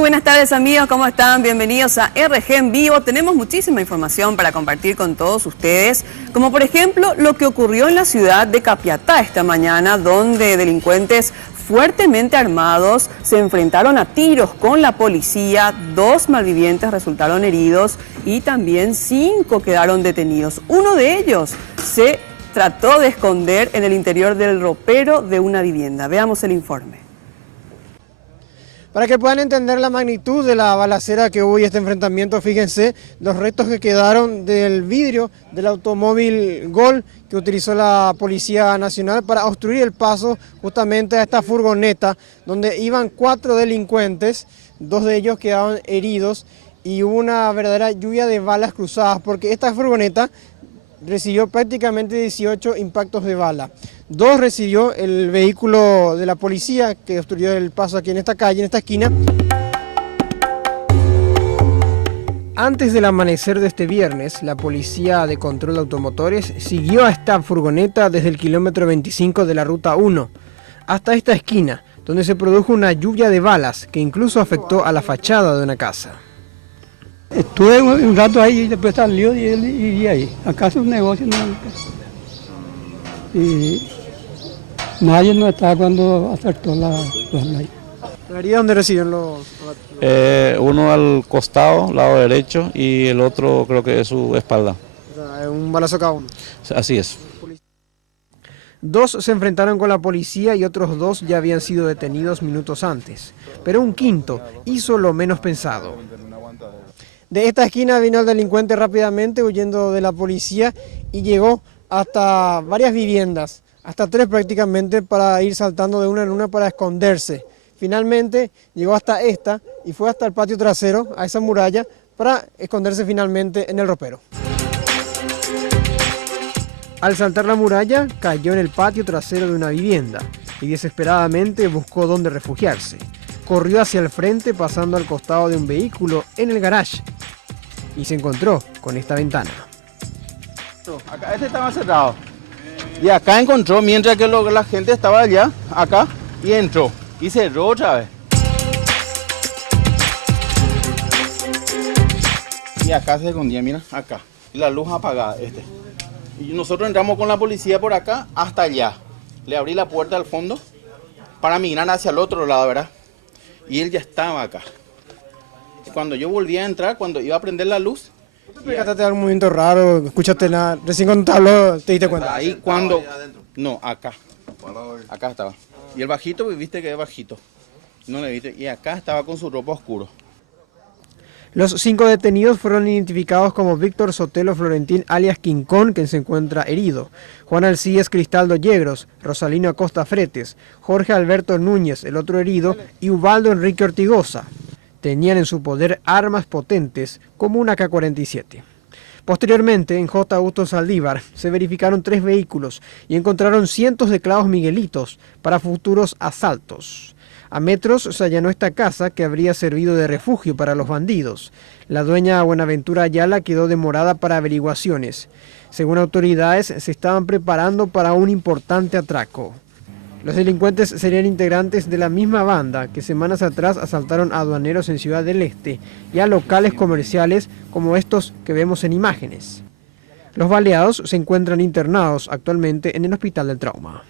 Muy buenas tardes amigos, ¿cómo están? Bienvenidos a RG en vivo. Tenemos muchísima información para compartir con todos ustedes, como por ejemplo lo que ocurrió en la ciudad de Capiatá esta mañana, donde delincuentes fuertemente armados se enfrentaron a tiros con la policía. 2 malvivientes resultaron heridos y también 5 quedaron detenidos. Uno de ellos se trató de esconder en el interior del ropero de una vivienda. Veamos el informe. Para que puedan entender la magnitud de la balacera que hubo y este enfrentamiento, fíjense los restos que quedaron del vidrio del automóvil Gol que utilizó la Policía Nacional para obstruir el paso justamente a esta furgoneta donde iban 4 delincuentes, 2 de ellos quedaron heridos y hubo una verdadera lluvia de balas cruzadas porque esta furgoneta recibió prácticamente 18 impactos de bala. 2 recibió el vehículo de la policía que obstruyó el paso aquí en esta calle, en esta esquina. Antes del amanecer de este viernes, la Policía de Control de Automotores siguió a esta furgoneta desde el kilómetro 25 de la Ruta 1 hasta esta esquina, donde se produjo una lluvia de balas que incluso afectó a la fachada de una casa. Estuve un rato ahí y después salió y él iría ahí. Acá es un negocio. Y nadie no estaba cuando acertó la bala. ¿La herida dónde recibieron los? Uno al costado, lado derecho, y el otro creo que es su espalda. O sea, un balazo cada uno. Así es. 2 se enfrentaron con la policía y otros 2 ya habían sido detenidos minutos antes. Pero un quinto hizo lo menos pensado. De esta esquina vino el delincuente rápidamente huyendo de la policía y llegó hasta varias viviendas, hasta 3 prácticamente, para ir saltando de una en una para esconderse. Finalmente llegó hasta esta y fue hasta el patio trasero, a esa muralla, para esconderse finalmente en el ropero. Al saltar la muralla, cayó en el patio trasero de una vivienda y desesperadamente buscó dónde refugiarse. Corrió hacia el frente pasando al costado de un vehículo en el garage y se encontró con esta ventana. Acá este estaba cerrado y acá encontró mientras que la gente estaba allá, acá, y entró y cerró otra vez. Y acá se escondía, mira, acá, y la luz apagada, Y nosotros entramos con la policía por acá hasta allá. Le abrí la puerta al fondo para mirar hacia el otro lado, ¿verdad? Y él ya estaba acá. Cuando yo volví a entrar, cuando iba a prender la luz... ¿No te percataste de algún movimiento raro? ¿Escuchaste nada? Recién cuando te habló, ¿te diste cuenta? Ahí cuando... No, acá. Acá estaba. Y el bajito, pues viste que es bajito. No le viste. Y acá estaba con su ropa oscuro. Los 5 detenidos fueron identificados como Víctor Sotelo Florentín alias Quincón, quien se encuentra herido, Juan Alcides Cristaldo Yegros, Rosalino Acosta Fretes, Jorge Alberto Núñez, el otro herido, y Ubaldo Enrique Ortigosa. Tenían en su poder armas potentes como una AK-47. Posteriormente, en J. Augusto Saldívar, se verificaron 3 vehículos y encontraron cientos de clavos miguelitos para futuros asaltos. A metros se allanó esta casa que habría servido de refugio para los bandidos. La dueña Buenaventura Ayala quedó demorada para averiguaciones. Según autoridades, se estaban preparando para un importante atraco. Los delincuentes serían integrantes de la misma banda que semanas atrás asaltaron a aduaneros en Ciudad del Este y a locales comerciales como estos que vemos en imágenes. Los baleados se encuentran internados actualmente en el Hospital del Trauma.